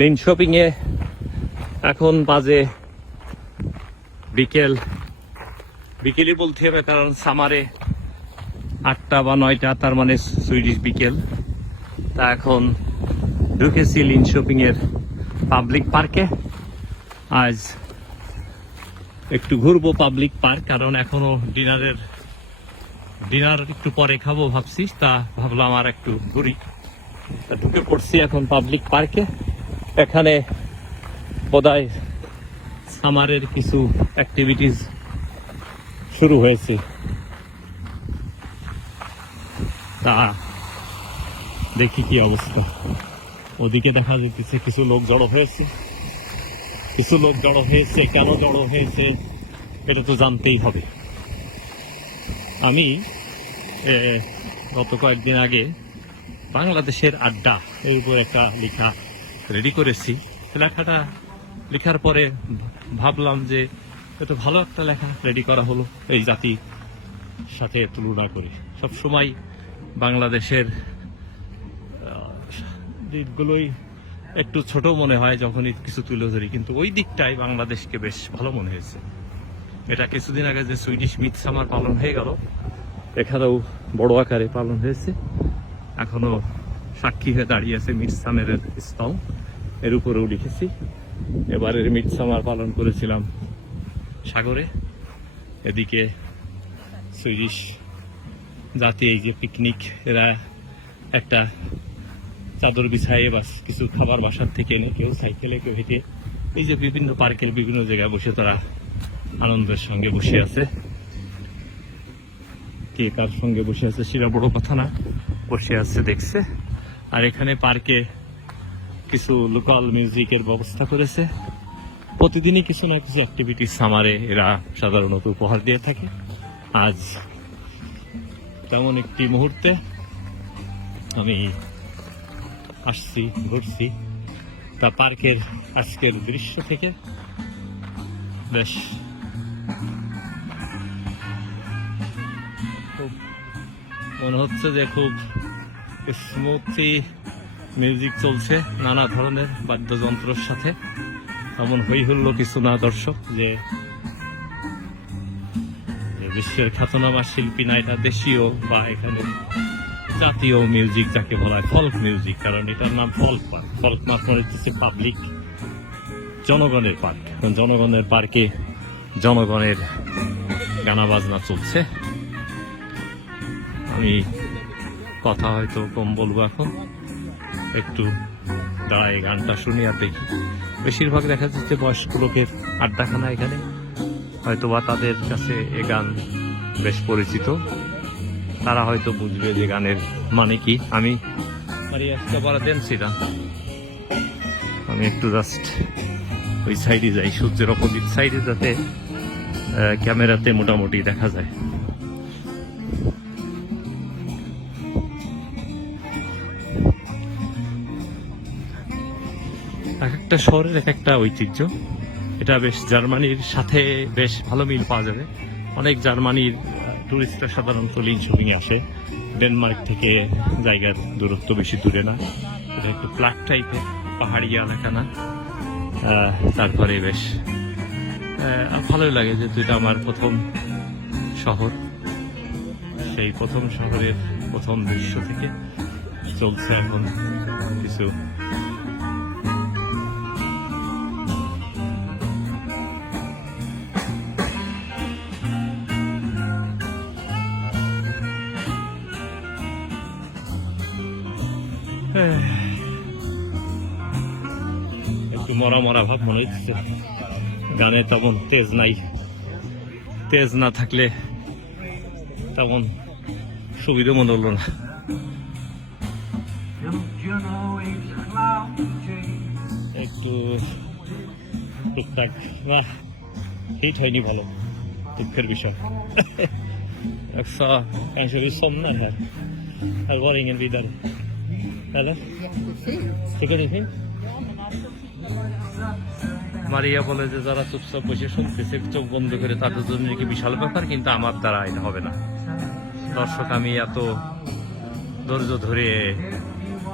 লিনশপিং এ এখন বাজে বিকেলই বলতে হবে, কারণ সামারে 8টা বা 9টা, তার মানে সুইডিশ বিকেল। তা এখন ঢুকেছি লিনশপিং এর পাবলিক পার্কে। আজ একটু ঘুরবো পাবলিক পার্ক, কারণ এখনো ডিনার একটু পরে খাবো ভাবছি। তা ভাবলাম আর একটু ঘুরি। ঢুকে পড়ছি এখন পাবলিক পার্কে। এখানে বোধহয় সামারের কিছু অ্যাক্টিভিটিস শুরু হয়েছে। তা দেখি কি অবস্থা। ওদিকে দেখা যাচ্ছে কিছু লোক জড়ো হয়েছে। কেন জড়ো হয়েছে এটা তো জানতেই হবে। আমি গত কয়েকদিন আগে বাংলাদেশের আড্ডা এর উপর একটা লেখা রেডি করেছি। লেখাটা লেখার পরে ভাবলাম যে এটা ভালো একটা লেখা রেডি করা হলো এই জাতির সাথে তুলনা করে। সবসময় বাংলাদেশের দিকগুলোই একটু ছোট মনে হয় যখনই কিছু তুলে ধরি, কিন্তু ওই দিকটাই বাংলাদেশকে বেশ ভালো মনে হয়েছে। এটা কিছুদিন আগে যে সুইডিশ মিডসামার পালন হয়ে গেল, এখানেও বড় আকারে পালন হয়েছে। এখনো সাক্ষী হয়ে দাঁড়িয়ে আছে মিডসামারের স্তং, এর উপরেও লিখেছি। এবারের মিডসামার পালন করেছিলাম সাগরে। এদিকে সুইডিশ জাতি এই যে পিকনিক, এরা একটা চাদর বিছাইয়ে বাস কিছু খাবার বাসার থেকে এনে, কেউ সাইকেলে, কেউ হেঁটে, এই যে বিভিন্ন পার্কের বিভিন্ন জায়গায় বসে তারা আনন্দের সঙ্গে বসে আছে। কে কার সঙ্গে বসে আছে সেটা বড় কথা না, বসে আছে দেখছে। আর এখানে পার্কে কিছু লোকাল মিউজিকের ব্যবস্থা করেছে। প্রতিদিনই কিছু না কিছু অ্যাক্টিভিটি সামারে এরা সাধারণত উপহার দিয়ে থাকে। আজ তেমন একটি মুহূর্তে আমি আসছি, ঘুরছি। তা পার্কের আজকের দৃশ্য থেকে বেশ খুব মনে হচ্ছে যে খুব স্মুথলি মিউজিক চলছে, নানা ধরনের বাদ্যযন্ত্রের সাথে। এমন হই হল্লো কিছু না দর্শক যে বিশ্বের খ্যাতনামা শিল্পী না, এটা দেশীয় বা এখানে জাতীয় মিউজিক যাকে বলা হয়, ফল্ক মিউজিক। কারণ এটার নাম ফল্ক পার্ক। ফল্ক মানে হচ্ছে পাবলিক, জনগণের পার্ক। জনগণের পার্কে জনগণের গানা বাজনা চলছে। আমি কথা হয়তো কম বলবো এখন, একটু দাঁড়ায় গানটা শুনি আর দেখি। বেশিরভাগ দেখা যাচ্ছে বয়স্ক লোকের আড্ডাখানা এখানে, হয়তো বা তাদের কাছে এ গান বেশ পরিচিত, তারা হয়তো বুঝবে যে গানের মানে কি। আমি আমি একটু জাস্ট ওই সাইডে যাই, সূর্যের অপোজিট সাইডে, যাতে ক্যামেরাতে মোটামুটি দেখা যায়। এক একটা শহরের এক একটা ঐতিহ্য। এটা বেশ জার্মানির সাথে বেশ ভালো মিল পাওয়া যাবে। অনেক জার্মানির টুরিস্টরা সাধারণত লিনশপিং এ আসে। ডেনমার্ক থেকে জায়গার দূরত্ব বেশি দূরে না, এটা একটু ফ্ল্যাট টাইপের পাহাড়ি এলাকা না। তারপরে বেশ ভালোই লাগে, যেহেতু এটা আমার প্রথম শহর। সেই প্রথম শহরের প্রথম দৃশ্য থেকে চলছে এখন কিছু একটু মরা মরা ভাব মনে হচ্ছে। গানে তেমন তেজ নাই, তেজ না থাকলে তেমন সুবিধা মনে হলো না। একটু টুকটাক না, হিট হয়নি, ভালো দুঃখের বিষয়। också kanske vi somnar här. Här var ingen vidare. Eller? Tycker ni fint? মারিয়া বলে যে যারা চুপচাপ বসে শুনতেছে চোখ বন্ধ করে, তাদের জন্য কি বিশাল ব্যাপার, কিন্তু আমার দ্বারা এটা হবে না। দর্শক, আমি এত ধৈর্য ধরে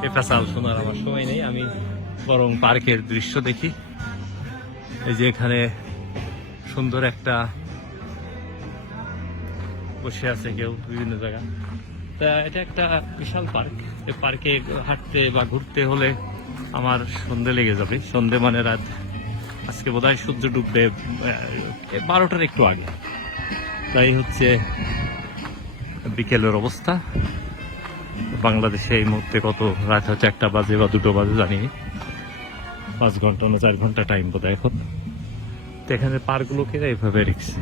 এ পেশাল শোনার আমার সময় নেই। আমি বরং পার্কের দৃশ্য দেখি। এই যে এখানে সুন্দর একটা বসে আছে কেউ বিভিন্ন জায়গা। তা এটা একটা বিশাল পার্ক। এই পার্কে হাঁটতে বা ঘুরতে হলে আমার সন্ধে লেগে যাবে। সন্ধে মানে রাত, আজকে বোধহয় সূর্য ডুববে 12টার একটু আগে। তাই হচ্ছে বিকেলের অবস্থা। বাংলাদেশে এই মুহূর্তে কত রাত হচ্ছে, 1টা বাজে বা 2টো বাজে জানি, 5 ঘন্টা না 4 ঘন্টা টাইম বোধহয় এখন। তো এখানে পার্কগুলোকে এইভাবে রেখেছি।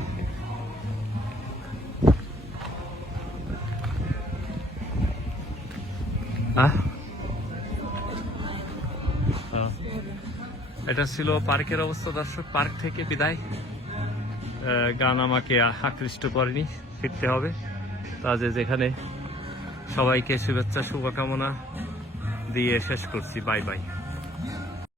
এটা ছিল পার্কের অবস্থা দর্শক। পার্ক থেকে বিদায়। গান আমাকে আকৃষ্ট করেনি, ফিরতে হবে। তা যেখানে সবাইকে শুভেচ্ছা শুভকামনা দিয়ে শেষ করছি। Bye bye.